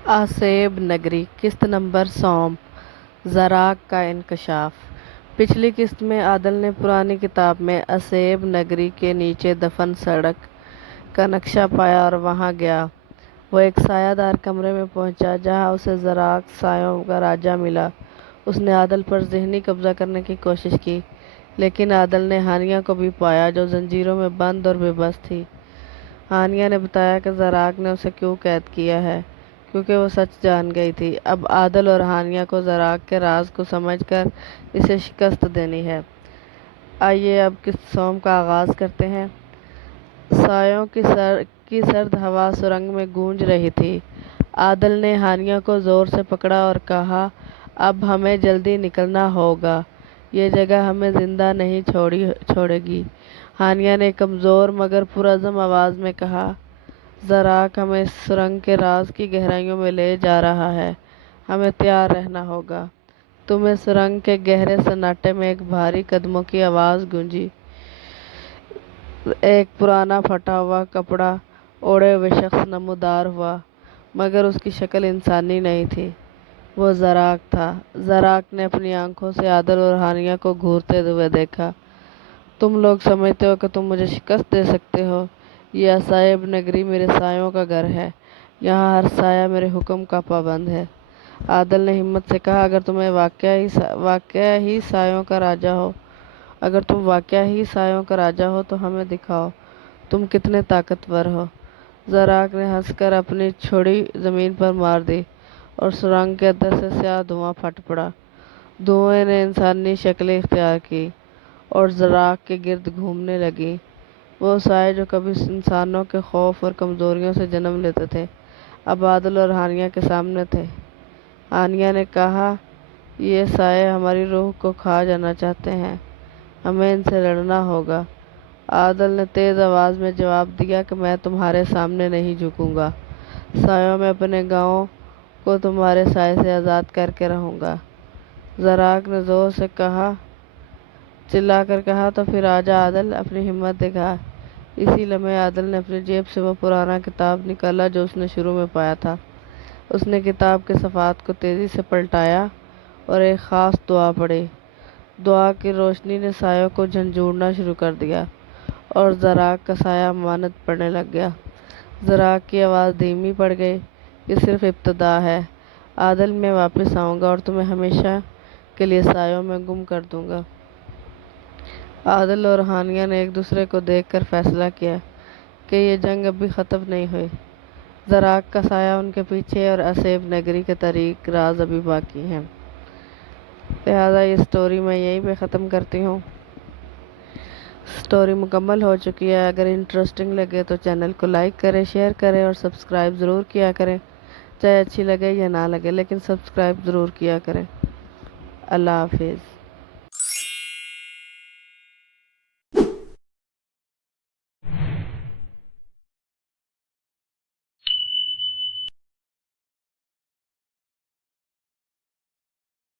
आसेब नगरी किस्त नंबर 100 ज़राक़ का इंकशाफ। पिछली किस्त में आदल ने पुरानी किताब में असेब नगरी के नीचे दफन सड़क का नक्शा पाया और वहां गया। वो एक सायादार कमरे में पहुंचा जहां उसे ज़राक़ सायों का राजा मिला। उसने आदल पर ज़हनी कब्जा करने की कोशिश की, लेकिन आदल ने हानिया को भी पाया जो जंजीरों में बंद और बेबस थी। हानिया ने बताया कि ज़राक़ ने उसे क्यों कैद किया है, क्योंकि वो सच जान गई थी। अब आदल और हानिया को ज़राक़ के राज को समझकर इसे शिकस्त देनी है। आइए अब किस्त 100 का आगाज़ करते हैं। सायों की सर्द हवा सुरंग में गूंज रही थी। आदल ने हानिया को ज़ोर से पकड़ा और कहा, अब हमें जल्दी निकलना होगा, ये जगह हमें जिंदा नहीं छोड़ेगी। हानिया ने कमज़ोर मगर पुरज़म आवाज़ में कहा, ज़राक़ हमें इस सुरंग के राज की गहराइयों में ले जा रहा है, हमें तैयार रहना होगा। तुम्हें सुरंग के गहरे सन्नाटे में एक भारी कदमों की आवाज़ गूंजी। एक पुराना फटा हुआ कपड़ा ओढ़े हुए शख्स नमूदार हुआ, मगर उसकी शक्ल इंसानी नहीं थी। वो ज़राक़ था। ज़राक़ ने अपनी आंखों से आदल और हानिया को घूरते हुए देखा। तुम लोग समझते हो कि तुम मुझे शिकस्त दे सकते हो? ये असाइब नगरी मेरे सायों का घर है। यहाँ हर साया मेरे हुक्म का पाबंद है। आदल ने हिम्मत से कहा, अगर तुम्हें वाकया ही सायों का राजा हो, अगर तुम वाकया ही सायों का राजा हो तो हमें दिखाओ तुम कितने ताकतवर हो। ज़राक़ ने हंसकर अपनी छुरी ज़मीन पर मार दी और सुरंग के अंदर से स्याह धुआं फट पड़ा। धुएं ने इंसानी शक्लें इख्तियार की और ज़राक़ के गिर्द घूमने लगी। वो साए जो कभी इंसानों के खौफ और कमज़ोरियों से जन्म लेते थे, अब आदल और हानिया के सामने थे। हानिया ने कहा, ये साए हमारी रूह को खा जाना चाहते हैं, हमें इनसे लड़ना होगा। आदल ने तेज़ आवाज़ में जवाब दिया कि मैं तुम्हारे सामने नहीं झुकूंगा। सायों में अपने गाँव को तुम्हारे साए से आज़ाद करके रहूँगा। ज़राक़ ने ज़ोर से कहा, चिल्लाकर कहा, तो फिर आजा आदल, अपनी हिम्मत दिखा। इसी लम्हे आदल ने अपनी जेब से वो पुराना किताब निकाला जो उसने शुरू में पाया था। उसने किताब के सफ़ात को तेज़ी से पलटाया और एक ख़ास दुआ पढ़ी। दुआ की रोशनी ने सायों को झंझोड़ना शुरू कर दिया और ज़राक़ का साया अमानत पढ़ने लग गया। ज़राक़ की आवाज़ धीमी पड़ गई, ये सिर्फ इब्तिदा है। आदल, मैं वापस आऊँगा और तुम्हें हमेशा के लिए सायों में गुम कर दूँगा। आदल और हानिया ने एक दूसरे को देखकर फैसला किया कि ये जंग अभी ख़त्म नहीं हुई। ज़राक़ का साया उनके पीछे और असेब नगरी के तारीक राज अभी बाकी हैं। लिहाजा ये स्टोरी मैं यहीं पे ख़त्म करती हूँ। स्टोरी मुकम्मल हो चुकी है। अगर इंटरेस्टिंग लगे तो चैनल को लाइक करें, शेयर करें और सब्सक्राइब ज़रूर किया करें। चाहे अच्छी लगे या ना लगे, लेकिन सब्सक्राइब ज़रूर किया करें। अल्लाह हाफिज़।